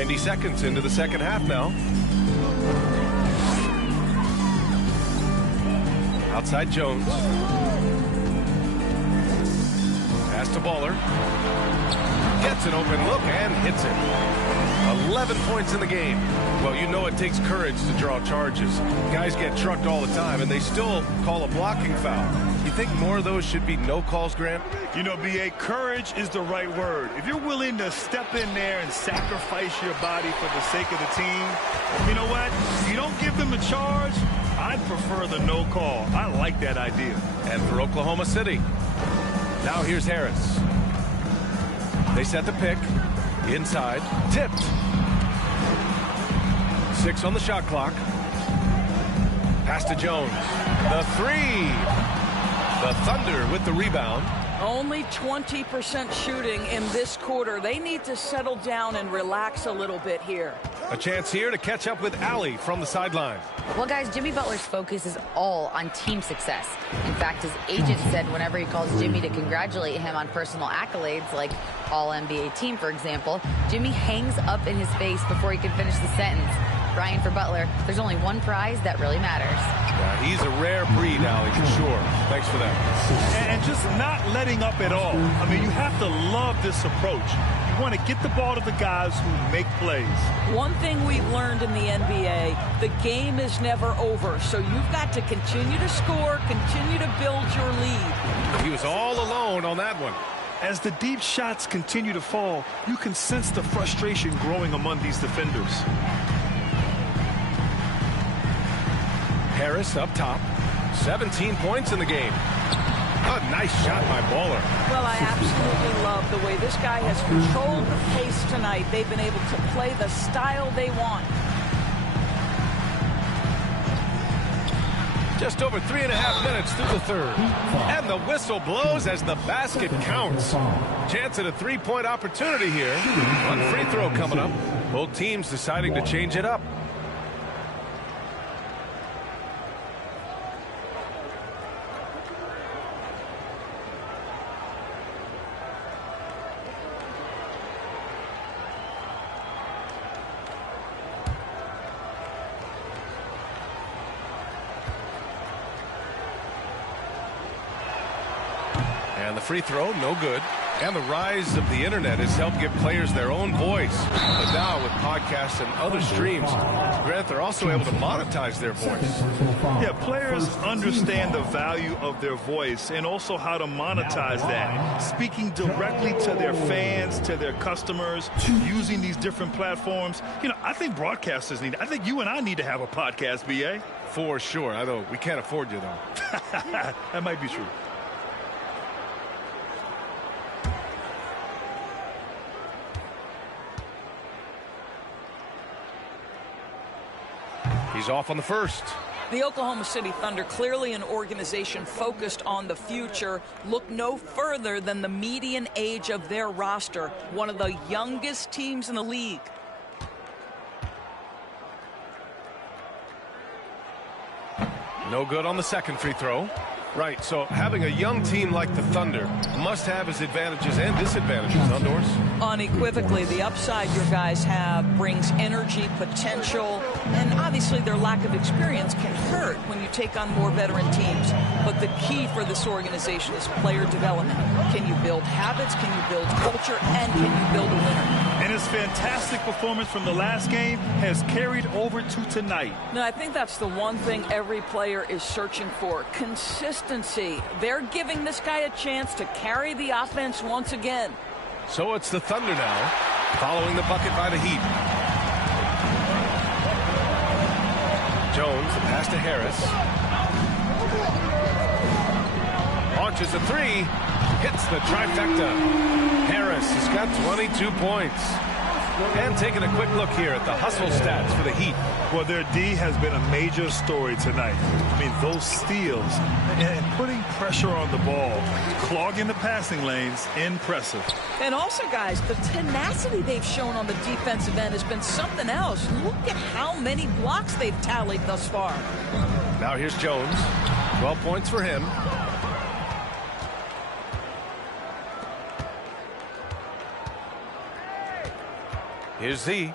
90 seconds into the second half now. Outside Jones. Pass to Baller. Gets an open look and hits it. 11 points in the game. Well, you know it takes courage to draw charges. Guys get trucked all the time, and they still call a blocking foul. You think more of those should be no calls, Grant? You know, B.A., courage is the right word. If you're willing to step in there and sacrifice your body for the sake of the team, you know what? If you don't give them a charge, I'd prefer the no call. I like that idea. And for Oklahoma City, now here's Harris. They set the pick. Inside. Tipped. 6 on the shot clock. Pass to Jones. The three. The Thunder with the rebound. Only 20% shooting in this quarter. They need to settle down and relax a little bit here. A chance here to catch up with Allie from the sideline. Well, guys, Jimmy Butler's focus is all on team success. In fact, his agent said whenever he calls Jimmy to congratulate him on personal accolades, like All-NBA team, for example, Jimmy hangs up in his face before he can finish the sentence. Brian, for Butler, there's only one prize that really matters. Yeah, he's a rare breed, Allie, for sure. Thanks for that. And just not letting up at all. I mean, you have to love this approach. You want to get the ball to the guys who make plays. One thing we've learned in the NBA, the game is never over. So you've got to continue to score, continue to build your lead. He was all alone on that one. As the deep shots continue to fall, you can sense the frustration growing among these defenders. Harris up top. 17 points in the game. A nice shot by Baller. Well, I absolutely love the way this guy has controlled the pace tonight. They've been able to play the style they want. Just over 3.5 minutes through the third. And the whistle blows as the basket counts. Chance at a three-point opportunity here. One free throw coming up. Both teams deciding to change it up. And the free throw, no good. And the rise of the internet has helped give players their own voice. But now with podcasts and other streams, Grant, they're also able to monetize their voice. Yeah, players understand the value of their voice and also how to monetize that. Speaking directly to their fans, to their customers, using these different platforms. You know, I think broadcasters need, I think you and I need to have a podcast, B.A. For sure. I know we can't afford you, though. That might be true. He's off on the first. The Oklahoma City Thunder, clearly an organization focused on the future, look no further than the median age of their roster, one of the youngest teams in the league. No good on the second free throw. Right, so having a young team like the Thunder must have its advantages and disadvantages, huh, Doris? Unequivocally, the upside your guys have brings energy, potential, and obviously their lack of experience can hurt when you take on more veteran teams. But the key for this organization is player development. Can you build habits? Can you build culture? And can you build a winner? And his fantastic performance from the last game has carried over to tonight. No, I think that's the one thing every player is searching for. Consistency. They're giving this guy a chance to carry the offense once again. So it's the Thunder now, following the bucket by the Heat. Jones, the pass to Harris. Launches a three. Hits the trifecta. Harris has got 22 points. And taking a quick look here at the hustle stats for the Heat. Well, their D has been a major story tonight. I mean, those steals and putting pressure on the ball, clogging the passing lanes, impressive. And also, guys, the tenacity they've shown on the defensive end has been something else. Look at how many blocks they've tallied thus far. Now here's Jones. 12 points for him. Here's Z.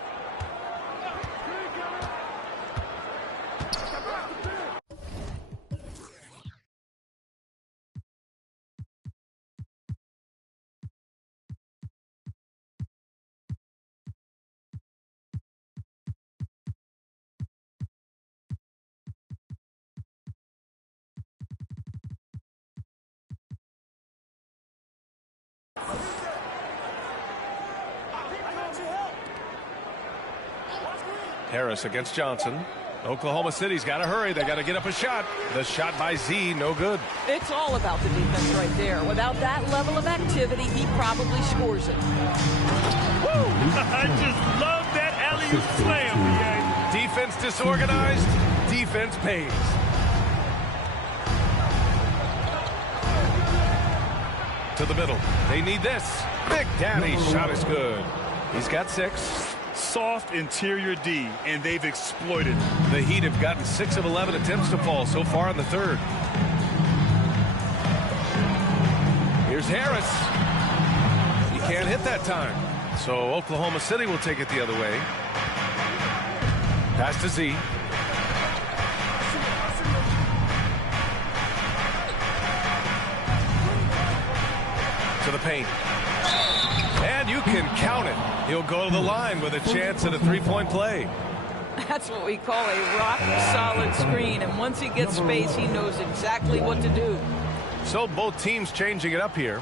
Harris against Johnson. Oklahoma City's got to hurry. They got to get up a shot. The shot by Z, no good. It's all about the defense right there. Without that level of activity, he probably scores it. Woo! I just love that alley-oop slam, BA. Defense disorganized. Defense pays. To the middle. They need this. Big Daddy's shot is good. He's got 6. Soft interior D, and they've exploited. The Heat have gotten 6 of 11 attempts to fall so far in the third. Here's Harris. He can't hit that time. So Oklahoma City will take it the other way. Pass to Z. To the paint. And you can count it. He'll go to the line with a chance at a three-point play. That's what we call a rock-solid screen. And once he gets space, he knows exactly what to do. So both teams changing it up here.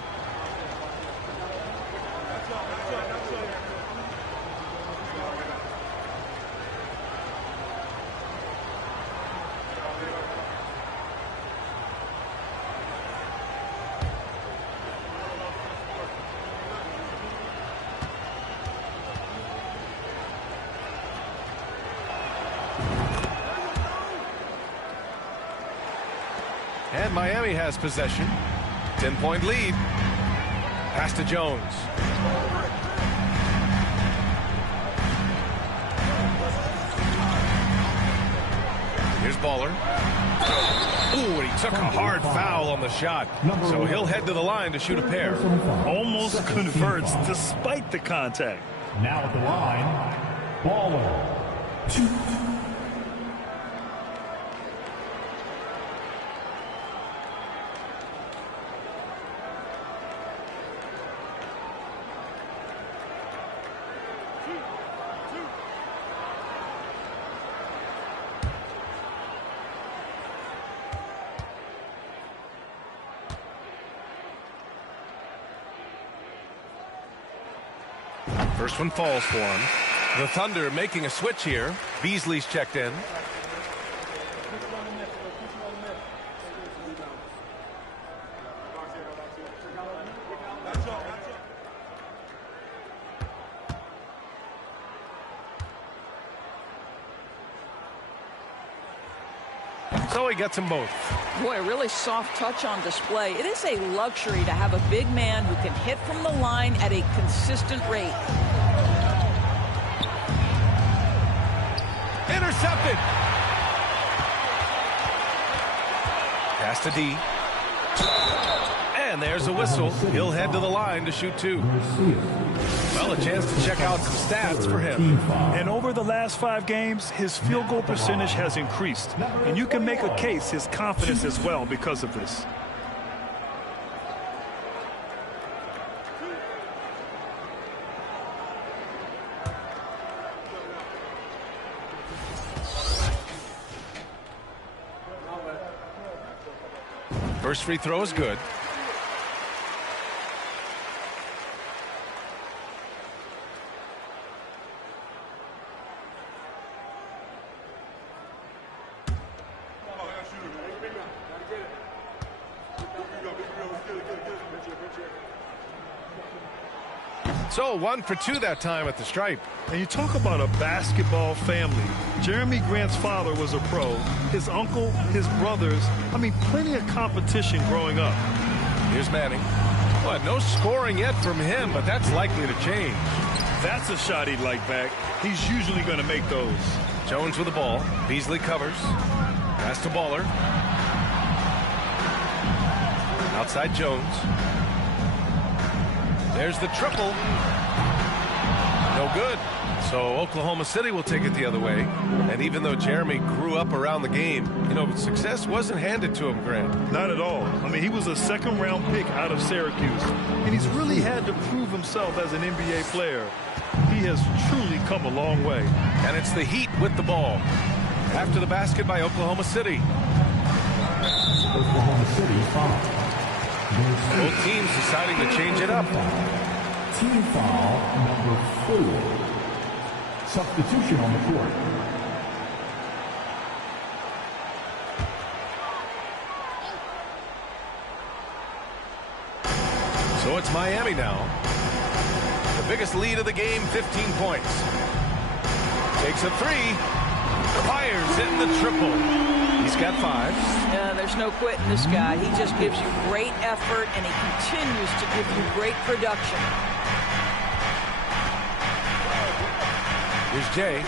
And Miami has possession. 10-point lead. Pass to Jones. Here's Baller. Ooh, and he took a hard foul on the shot. So he'll head to the line to shoot a pair. Almost converts despite the contact. Now at the line, Baller. 2. First one falls for him. The Thunder making a switch here. Beasley's checked in. So he gets them both. Boy, a really soft touch on display. It is a luxury to have a big man who can hit from the line at a consistent rate. Intercepted. Pass to D. And there's a whistle. He'll head to the line to shoot 2. Well, a chance to check out some stats for him. And over the last 5 games, his field goal percentage has increased. And you can make a case his confidence as well because of this. First free throw is good. So 1 for 2 that time at the stripe. And you talk about a basketball family. Jeremy Grant's father was a pro. His uncle, his brothers. I mean, plenty of competition growing up. Here's Manning. Well, no scoring yet from him, but that's likely to change. That's a shot he'd like back. He's usually going to make those. Jones with the ball. Beasley covers. Pass to Baller. Outside Jones. There's the triple. No good. So Oklahoma City will take it the other way. And even though Jeremy grew up around the game, you know, success wasn't handed to him, Grant. Not at all. I mean, he was a second-round pick out of Syracuse. And he's really had to prove himself as an NBA player. He has truly come a long way. And it's the Heat with the ball. After the basket by Oklahoma City. Oklahoma City foul. Both teams deciding to change it up. Team foul number 4. Substitution on the court. So it's Miami now. The biggest lead of the game, 15 points. Takes a three. Fires in the triple. He's got 5. Yeah, there's no quitting this guy. He just gives you great effort, and he continues to give you great production. Here's Jay.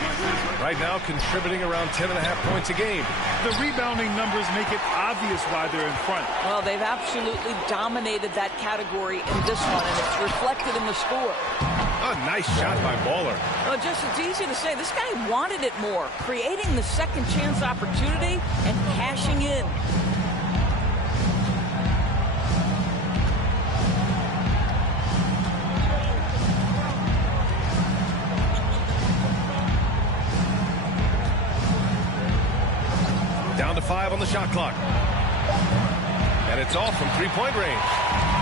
Right now contributing around 10.5 points a game. The rebounding numbers make it obvious why they're in front. Well, they've absolutely dominated that category in this one, and it's reflected in the score. A nice shot by Baller. Well, just it's easy to say. This guy wanted it more, creating the second chance opportunity and cashing in. Down to 5 on the shot clock. And it's off from three-point range.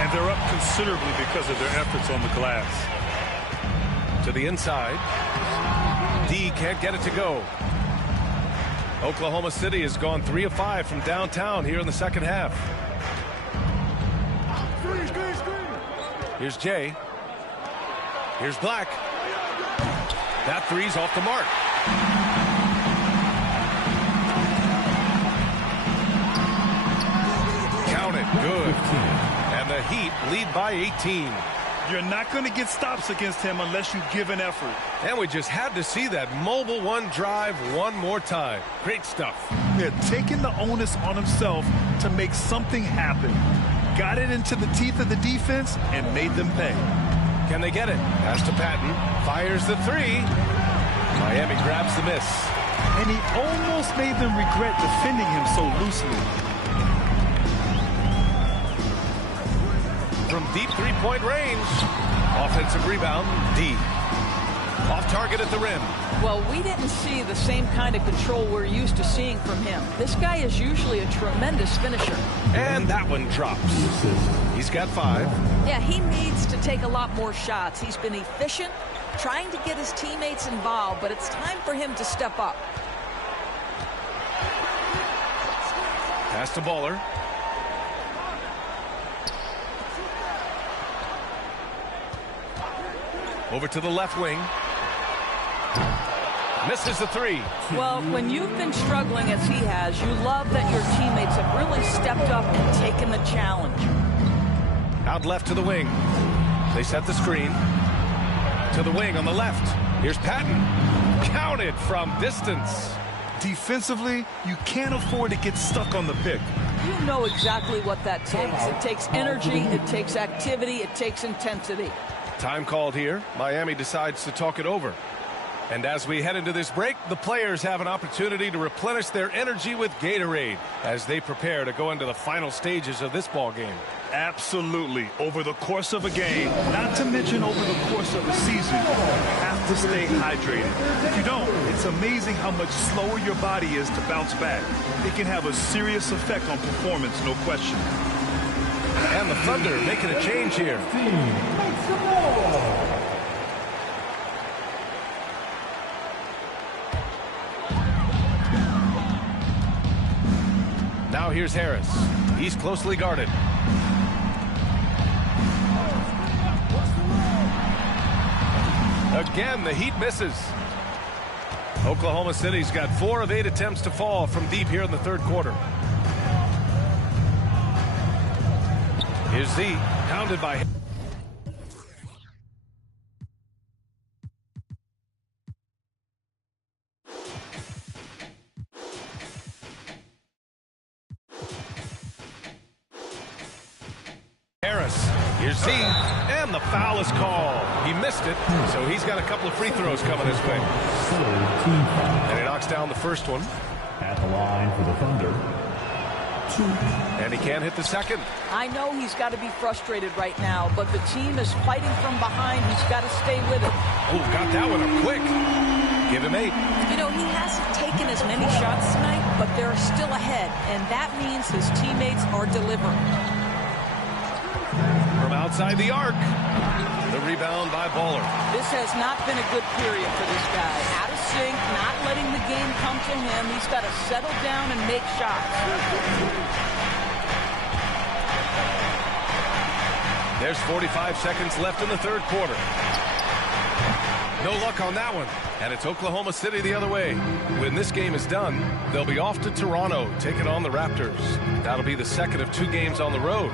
And they're up considerably because of their efforts on the glass. To the inside. D can't get it to go. Oklahoma City has gone 3 of 5 from downtown here in the second half. Here's Jay. Here's Black. That three's off the mark. Count it. Good. And the Heat lead by 18. You're not going to get stops against him unless you give an effort. And we just had to see that mobile one drive one more time. Great stuff. Yeah, taking the onus on himself to make something happen. Got it into the teeth of the defense and made them pay. Can they get it? Pass to Patton. Fires the three. Miami grabs the miss. And he almost made them regret defending him so loosely. From deep three-point range. Offensive rebound, D. Off target at the rim. Well, we didn't see the same kind of control we're used to seeing from him. This guy is usually a tremendous finisher. And that one drops. He's got 5. Yeah, he needs to take a lot more shots. He's been efficient, trying to get his teammates involved, but it's time for him to step up. Pass to Baller. Over to the left wing. Misses the three. Well, when you've been struggling as he has, you love that your teammates have really stepped up and taken the challenge. Out left to the wing. They set the screen. To the wing on the left. Here's Patton. Counted from distance. Defensively, you can't afford to get stuck on the pick. You know exactly what that takes. It takes energy, it takes activity, it takes intensity. Time called here. Miami decides to talk it over. And as we head into this break, the players have an opportunity to replenish their energy with Gatorade as they prepare to go into the final stages of this ball game. Absolutely. Over the course of a game, not to mention over the course of a season, you have to stay hydrated. If you don't, it's amazing how much slower your body is to bounce back. It can have a serious effect on performance, no question. And the Thunder making a change here. Now here's Harris. He's closely guarded. Again, the Heat misses. Oklahoma City's got 4 of 8 attempts to fall from deep here in the third quarter. Here's Z, pounded by... Harris. Here's Z, and the foul is called. He missed it, so he's got a couple of free throws coming his way. And he knocks down the first one. At the line for the Thunder. 2. And he can't hit the second. I know he's got to be frustrated right now, but the team is fighting from behind. He's got to stay with it. Oh, got that one up quick. Give him 8. You know, he hasn't taken as many shots tonight, but they're still ahead, and that means his teammates are delivering. From outside the arc. The rebound by Baller. This has not been a good period for this guy. Out of sync, not letting the game come to him. He's got to settle down and make shots. There's 45 seconds left in the third quarter. No luck on that one. And it's Oklahoma City the other way. When this game is done, they'll be off to Toronto, taking on the Raptors. That'll be the second of 2 games on the road.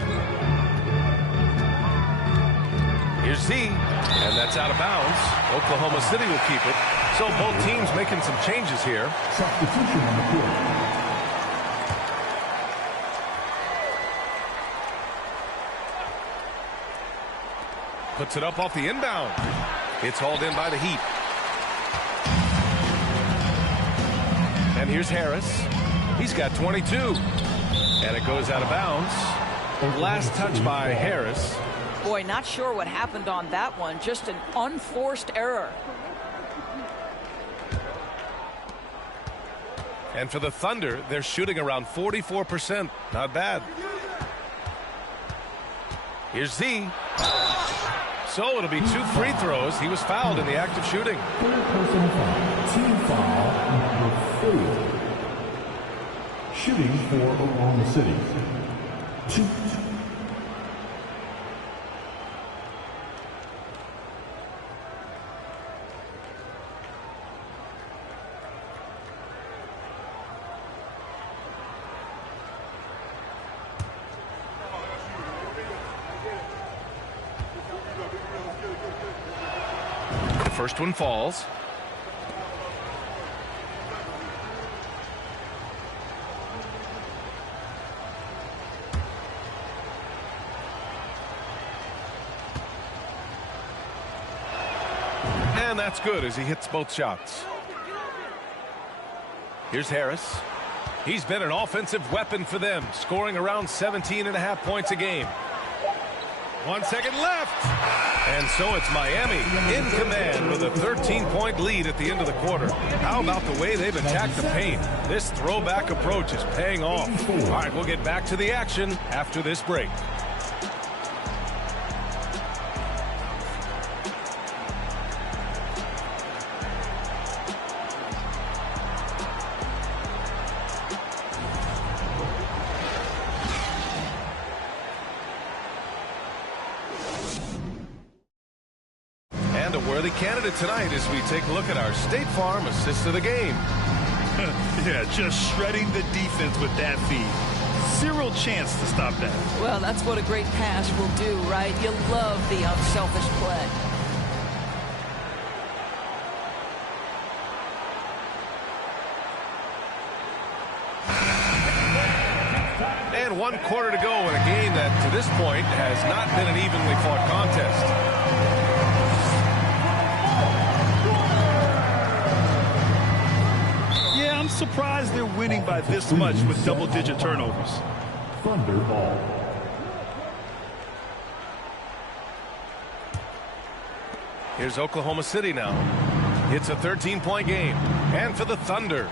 Here's Z, and that's out of bounds. Oklahoma City will keep it. So both teams making some changes here. Substitution on the court. Puts it up off the inbound. It's hauled in by the Heat. And here's Harris. He's got 22. And it goes out of bounds. Last touch by Harris. Boy, not sure what happened on that one. Just an unforced error. And for the Thunder, they're shooting around 44%. Not bad. Here's Z. So it'll be 2 free throws. He was fouled in the act of shooting. Third personal foul. Team foul number 4. Shooting for Oklahoma City. 2. First one falls. And that's good as he hits both shots. Here's Harris. He's been an offensive weapon for them, scoring around 17.5 points a game. 1 second left. And so it's Miami in command with a 13-point lead at the end of the quarter. How about the way they've attacked the paint? This throwback approach is paying off. All right, we'll get back to the action after this break. The candidate tonight as we take a look at our State Farm assist of the game. Yeah, just shredding the defense with that feed. Zero chance to stop that. Well, that's what a great pass will do, right? You love the unselfish play. And 1 quarter to go in a game that to this point has not been an evenly fought contest. I'm surprised they're winning by this much with double-digit turnovers. Thunder ball. Here's Oklahoma City now. It's a 13-point game. And for the Thunder.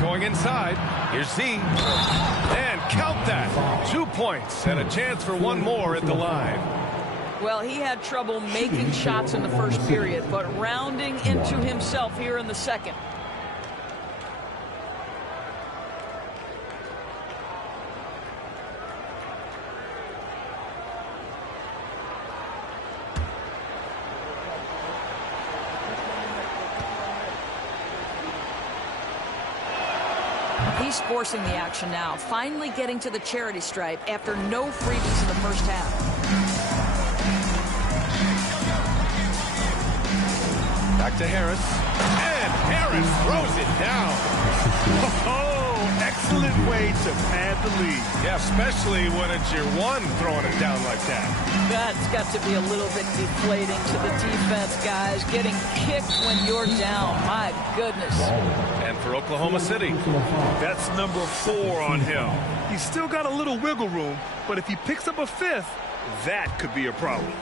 Going inside. Here's Z. And count that. 2 points and a chance for 1 more at the line. Well, he had trouble making shots in the first period, but rounding into himself here in the second. He's forcing the action now, finally getting to the charity stripe after no freebies in the first half. Back to Harris. And Harris throws it down. Oh, excellent way to pad the lead. Yeah, especially when it's your one throwing it down like that. That's got to be a little bit deflating to the defense, guys. Getting kicked when you're down. My goodness. And for Oklahoma City. That's number 4 on him. He's still got a little wiggle room, but if he picks up a 5th, that could be a problem.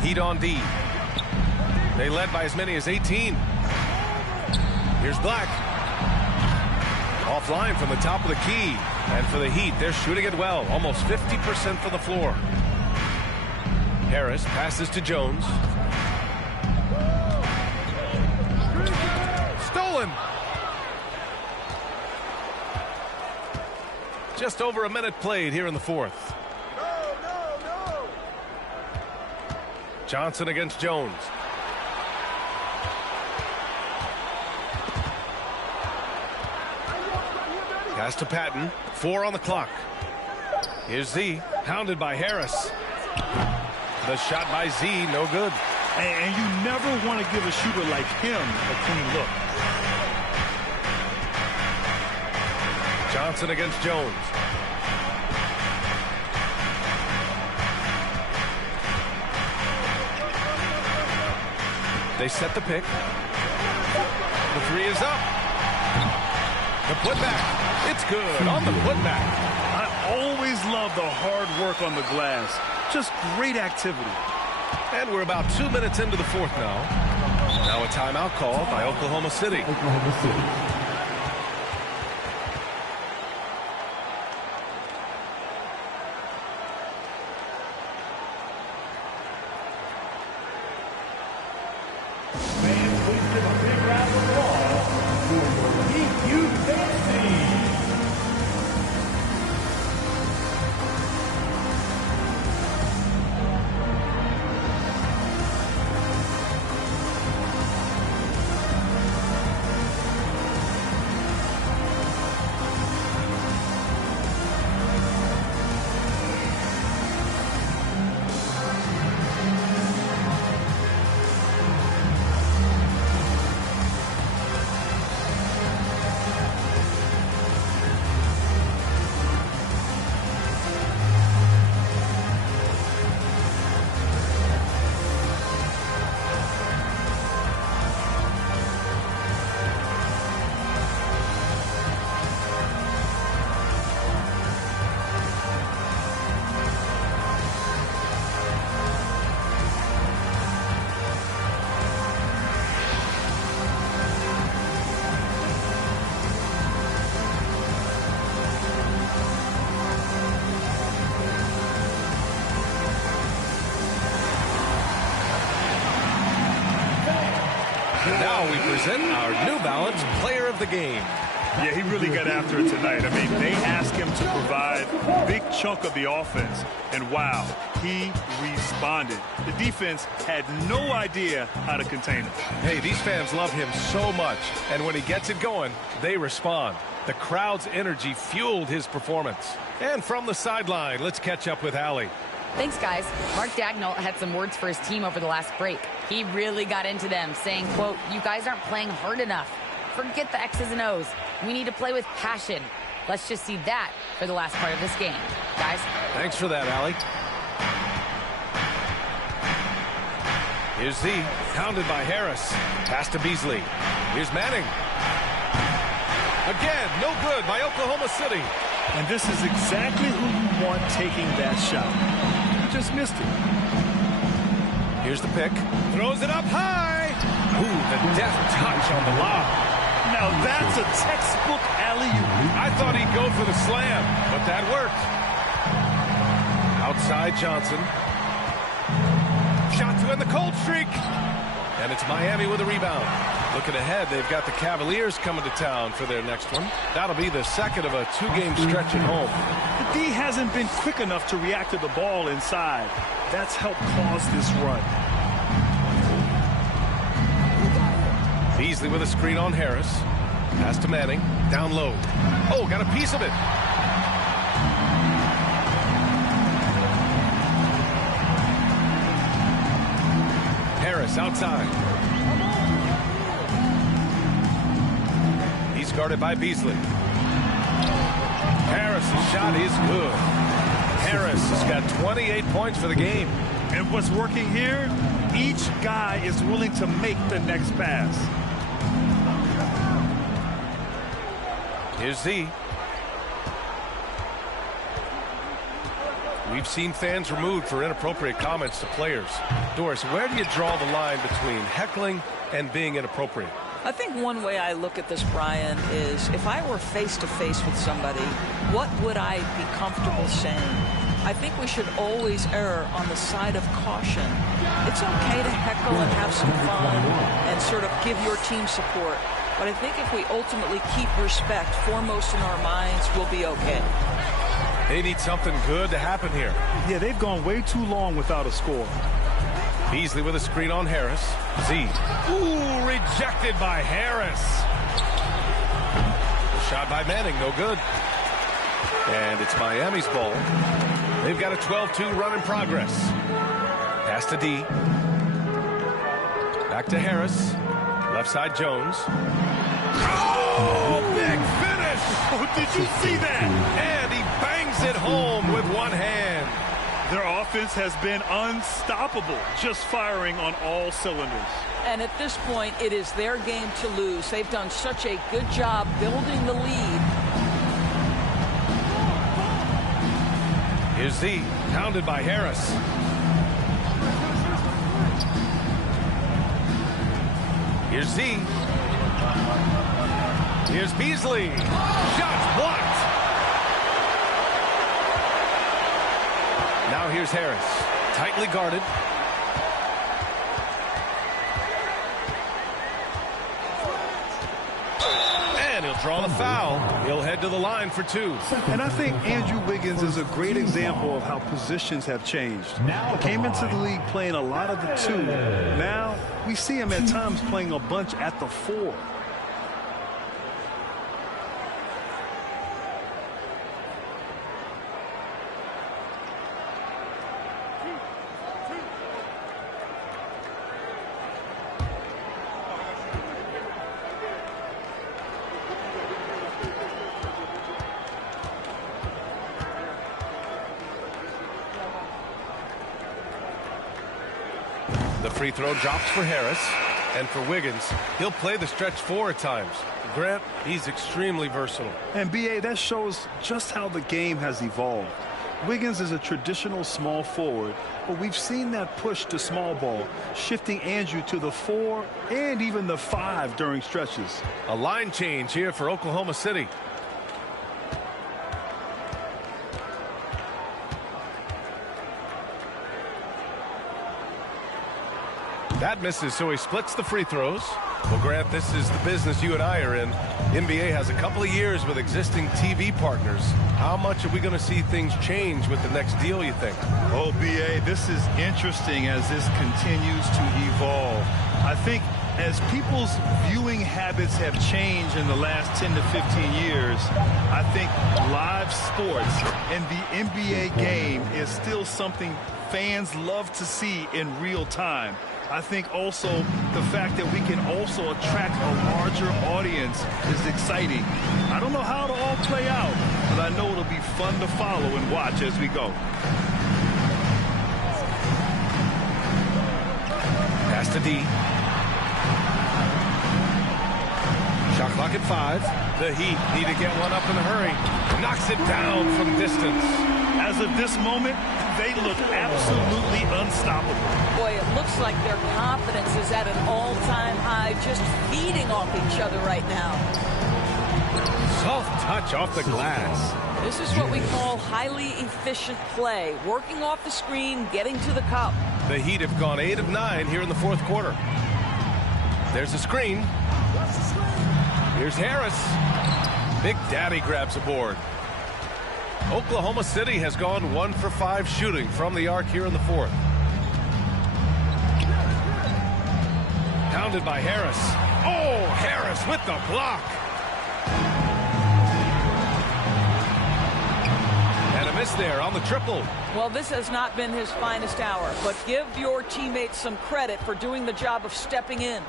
Heat on D. They led by as many as 18. Here's Black. Offline from the top of the key. And for the Heat, they're shooting it well. Almost 50% from the floor. Harris passes to Jones. Stolen. Just over a minute played here in the fourth. Johnson against Jones. Pass to Patton. 4 on the clock. Here's Z. Hounded by Harris. The shot by Z, no good. And you never want to give a shooter like him a clean look. Johnson against Jones. They set the pick. The three is up. The putback. It's good on the putback. I always love the hard work on the glass. Just great activity. And we're about 2 minutes into the fourth now. Now a timeout called by Oklahoma City. Now we present our New Balance Player of the Game. Yeah, he really got after it tonight. I mean, they asked him to provide a big chunk of the offense, and wow, he responded. The defense had no idea how to contain him. Hey, these fans love him so much, and when he gets it going, they respond. The crowd's energy fueled his performance. And from the sideline, let's catch up with Allie. Thanks, guys. Mark Dagnall had some words for his team over the last break. He really got into them, saying, quote, "You guys aren't playing hard enough. Forget the X's and O's. We need to play with passion. Let's just see that for the last part of this game." Guys? Thanks for that, Allie. Here's Z, hounded by Harris. Pass to Beasley. Here's Manning. Again, no good by Oklahoma City. And this is exactly who you want taking that shot. You just missed it. Here's the pick. Throws it up high. Ooh, the deft touch on the lob. Now that's a textbook alley-oop. I thought he'd go for the slam, but that worked. Outside Johnson. Shot to end the cold streak. And it's Miami with a rebound. Looking ahead, they've got the Cavaliers coming to town for their next one. That'll be the second of a two-game stretch at home. The D hasn't been quick enough to react to the ball inside. That's helped cause this run. Beasley with a screen on Harris. Pass to Manning. Down low. Oh, got a piece of it. Harris outside. He's guarded by Beasley. Harris' shot is good. Harris has got 28 points for the game. And what's working here? Each guy is willing to make the next pass. Here's Z. We've seen fans removed for inappropriate comments to players. Doris, where do you draw the line between heckling and being inappropriate? I think one way I look at this, Brian, is if I were face-to-face with somebody, what would I be comfortable saying? I think we should always err on the side of caution. It's okay to heckle and have some fun and sort of give your team support. But I think if we ultimately keep respect foremost in our minds, we'll be okay. They need something good to happen here. Yeah, they've gone way too long without a score. Beasley with a screen on Harris. Z. Ooh, rejected by Harris. The shot by Manning, no good. And it's Miami's ball. They've got a 12-2 run in progress. Pass to D. Back to Harris. Left side Jones. Oh, big finish! Oh, did you see that? And he bangs it home with one hand. Their offense has been unstoppable, just firing on all cylinders. And at this point, it is their game to lose. They've done such a good job building the lead. Here's Z, pounded by Harris. Here's Z. Here's Beasley. Shot blocked. Now here's Harris. Tightly guarded. And he'll draw the foul. He'll head to the line for two. And I think Andrew Wiggins is a great example of how positions have changed. Came into the league playing a lot of the two. Now we see him at times playing a bunch at the four. The free throw drops for Harris. And for Wiggins, he'll play the stretch four at times. Grant, he's extremely versatile. And B.A., that shows just how the game has evolved. Wiggins is a traditional small forward, but we've seen that push to small ball, shifting Andrew to the 4 and even the 5 during stretches. A line change here for Oklahoma City. That misses, so he splits the free throws. Well, Grant, this is the business you and I are in. NBA has a couple of years with existing TV partners. How much are we going to see things change with the next deal, you think? Oh, B.A., this is interesting as this continues to evolve. I think as people's viewing habits have changed in the last 10 to 15 years, I think live sports and the NBA game is still something fans love to see in real time. I think also the fact that we can also attract a larger audience is exciting. I don't know how it'll all play out, but I know it'll be fun to follow and watch as we go. Pass to D. Shot clock at 5. The Heat need to get one up in a hurry. Knocks it down from distance. As of this moment, they look absolutely unstoppable. Boy, it looks like their confidence is at an all-time high, just feeding off each other right now. Soft touch off the glass. This is what we call highly efficient play. Working off the screen, getting to the cup. The Heat have gone 8 of 9 here in the fourth quarter. There's a screen. Here's Harris. Big Daddy grabs a board. Oklahoma City has gone 1 for 5 shooting from the arc here in the fourth. Pounded by Harris. Oh, Harris with the block. And a miss there on the triple. Well, this has not been his finest hour, but give your teammates some credit for doing the job of stepping in.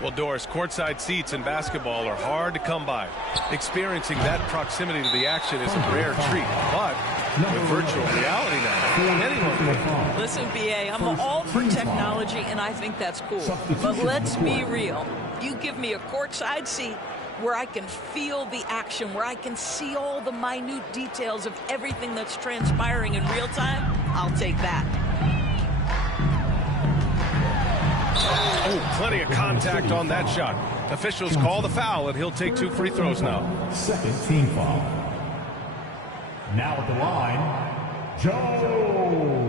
Well, Doris, courtside seats in basketball are hard to come by. Experiencing that proximity to the action is a rare treat, but with virtual reality now, anyone can. Listen, B.A., I'm all for technology, and I think that's cool. But let's be real. You give me a courtside seat where I can feel the action, where I can see all the minute details of everything that's transpiring in real time, I'll take that. Oh, plenty of contact on that shot. Officials call the foul, and he'll take 2 free throws now. Second team foul. Now at the line, Joe.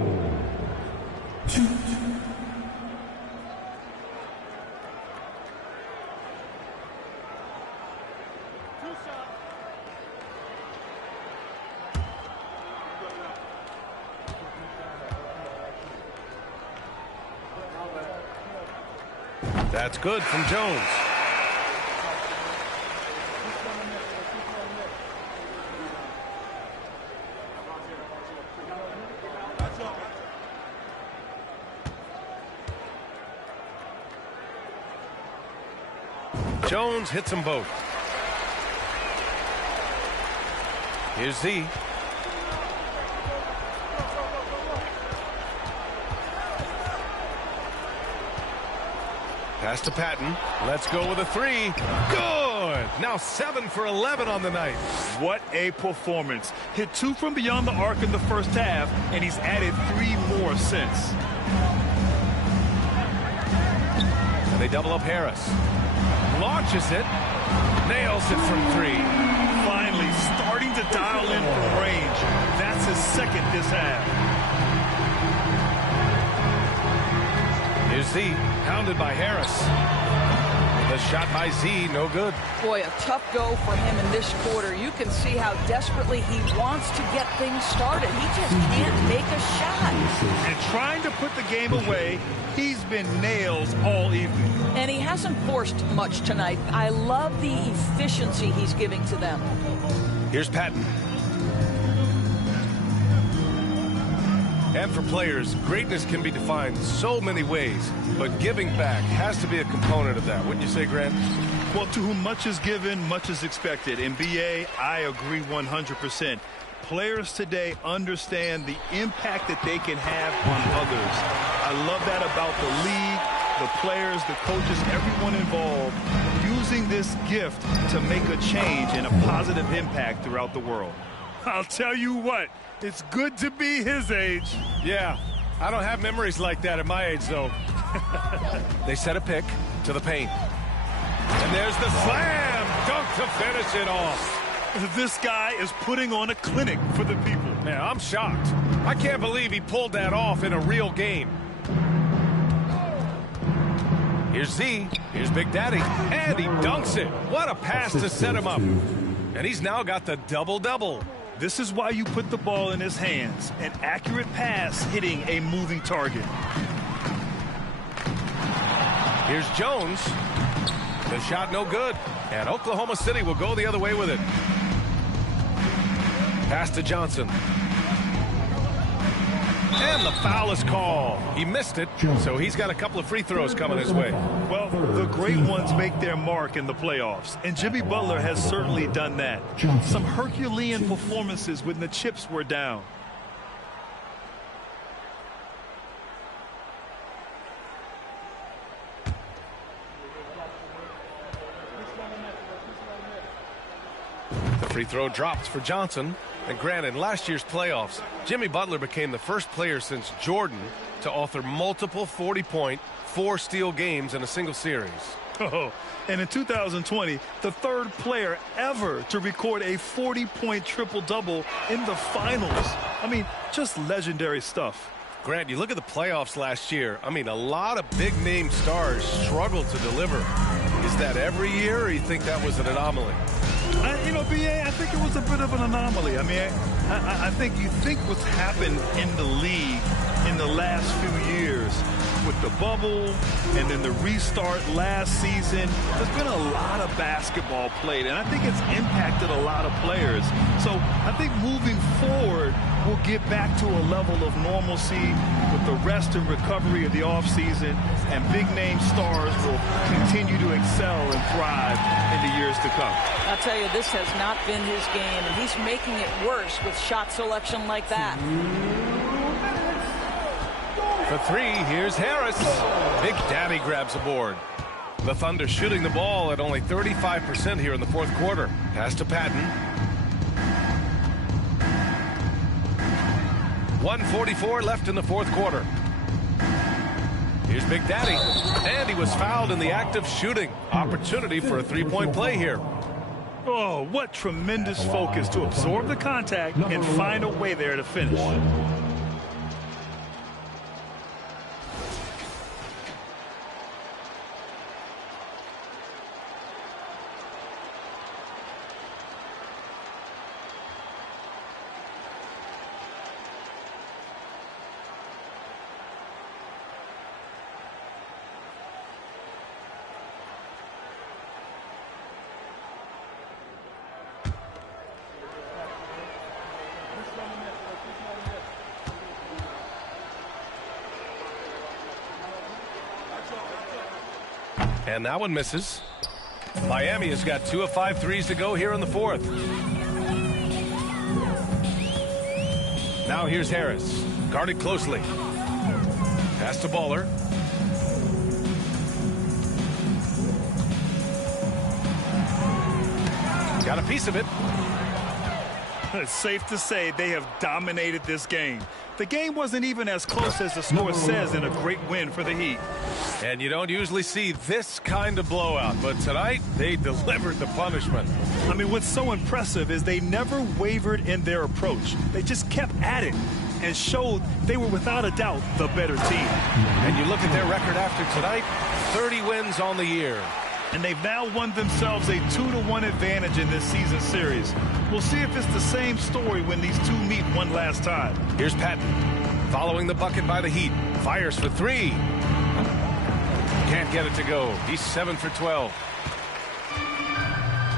That's good from Jones. Jones hits them both. Here's Z. Pass to Patton. Let's go with a 3. Good. Now 7 for 11 on the night. What a performance. Hit 2 from beyond the arc in the first half, and he's added 3 more since. And they double up Harris. Launches it. Nails it from 3. Finally starting to dial in from range. That's his second this half. Here's Z, pounded by Harris. The shot by Z, no good. Boy, a tough go for him in this quarter. You can see how desperately he wants to get things started. He just can't make a shot. And trying to put the game away, he's been nails all evening. And he hasn't forced much tonight. I love the efficiency he's giving to them. Here's Patton. And for players, greatness can be defined so many ways, but giving back has to be a component of that. Wouldn't you say, Grant? Well, to whom much is given, much is expected. In BA, I agree 100%. Players today understand the impact that they can have on others. I love that about the league, the players, the coaches, everyone involved, using this gift to make a change and a positive impact throughout the world. I'll tell you what, it's good to be his age. Yeah, I don't have memories like that at my age, though. They set a pick to the paint. And there's the slam dunk to finish it off. This guy is putting on a clinic for the people. Man, I'm shocked. I can't believe he pulled that off in a real game. Here's Z. Here's Big Daddy. And he dunks it. What a pass to set him up. And he's now got the double-double. This is why you put the ball in his hands. An accurate pass hitting a moving target. Here's Jones. The shot no good. And Oklahoma City will go the other way with it. Pass to Johnson. And the foul is called. He missed it, so he's got a couple of free throws coming his way. Well, the great ones make their mark in the playoffs, and Jimmy Butler has certainly done that. Some Herculean performances when the chips were down. The free throw drops for Johnson. And granted, in last year's playoffs, Jimmy Butler became the first player since Jordan to author multiple 40-point, 4-steal games in a single series. Oh, and in 2020, the third player ever to record a 40-point triple-double in the finals. I mean, just legendary stuff. Grant, you look at the playoffs last year. I mean, a lot of big-name stars struggled to deliver. Is that every year, or you think that was an anomaly? You know, BA, I think it was a bit of an anomaly. I mean, I think you think what's happened in the league in the last few years with the bubble and then the restart last season, there's been a lot of basketball played, and I think it's impacted a lot of players. So I think moving forward, we'll get back to a level of normalcy with the rest and recovery of the offseason, and big-name stars will continue to excel and thrive in the years to come. I'll tell you, this has not been his game, and he's making it worse with shot selection like that. For 3, here's Harris. Big Daddy grabs the board. The Thunder shooting the ball at only 35% here in the fourth quarter. Pass to Patton. 1:44 left in the fourth quarter. Here's Big Daddy. And he was fouled in the act of shooting. Opportunity for a three-point play here. Oh, what tremendous focus to absorb the contact and find a way there to finish. And that one misses. Miami has got 2 of 5 threes to go here in the fourth. Now here's Harris. Guarded closely. Pass to Baller. Got a piece of it. It's safe to say they have dominated this game. The game wasn't even as close as the score says in a great win for the Heat. And you don't usually see this kind of blowout, but tonight they delivered the punishment. I mean, what's so impressive is they never wavered in their approach. They just kept at it and showed they were without a doubt the better team. And you look at their record after tonight, 30 wins on the year. And they've now won themselves a 2-1 advantage in this season series. We'll see if it's the same story when these two meet one last time. Here's Patton, following the bucket by the Heat. Fires for 3. Can't get it to go. He's 7 for 12.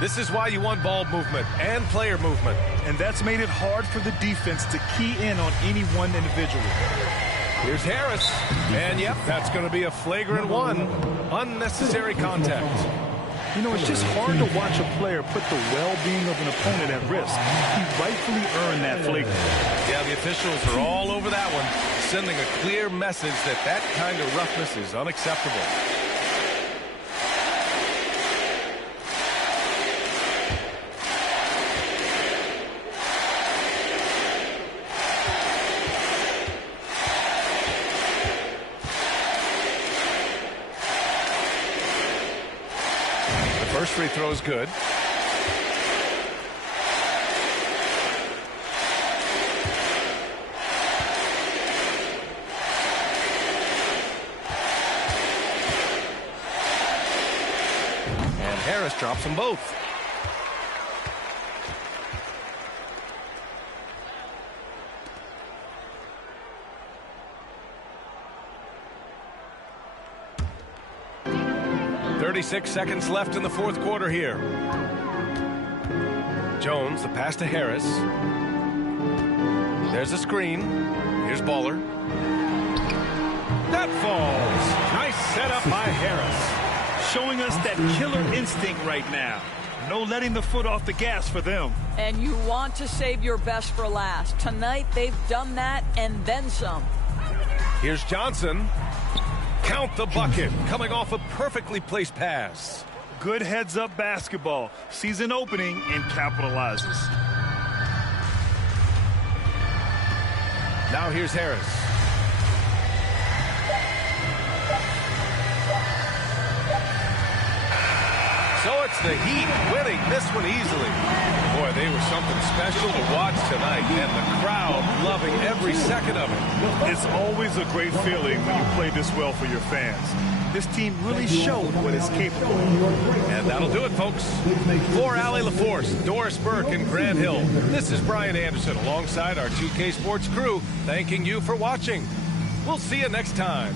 This is why you want ball movement and player movement. And that's made it hard for the defense to key in on any one individual. Here's Harris. And yep, that's going to be a flagrant one. Unnecessary contact. You know, it's just hard to watch a player put the well-being of an opponent at risk. He rightfully earned that flagrant. Yeah, the officials are all over that one, sending a clear message that that kind of roughness is unacceptable. First free throw is good. And Harris drops them both. .36 seconds left in the fourth quarter here. Jones, the pass to Harris. There's a screen. Here's Baller. That falls. Nice setup by Harris. Showing us that killer instinct right now. No letting the foot off the gas for them. And you want to save your best for last. Tonight they've done that and then some. Here's Johnson. Count the bucket, coming off a perfectly placed pass. Good heads-up basketball. Sees an opening and capitalizes. Now here's Harris. So it's the Heat winning this one easily. Boy, they were something special to watch tonight, and the crowd loving every second of it. It's always a great feeling when you play this well for your fans. This team really showed what it's capable of. And that'll do it, folks. For Allie LaForce, Doris Burke, and Grant Hill, this is Brian Anderson alongside our 2K Sports crew, thanking you for watching. We'll see you next time.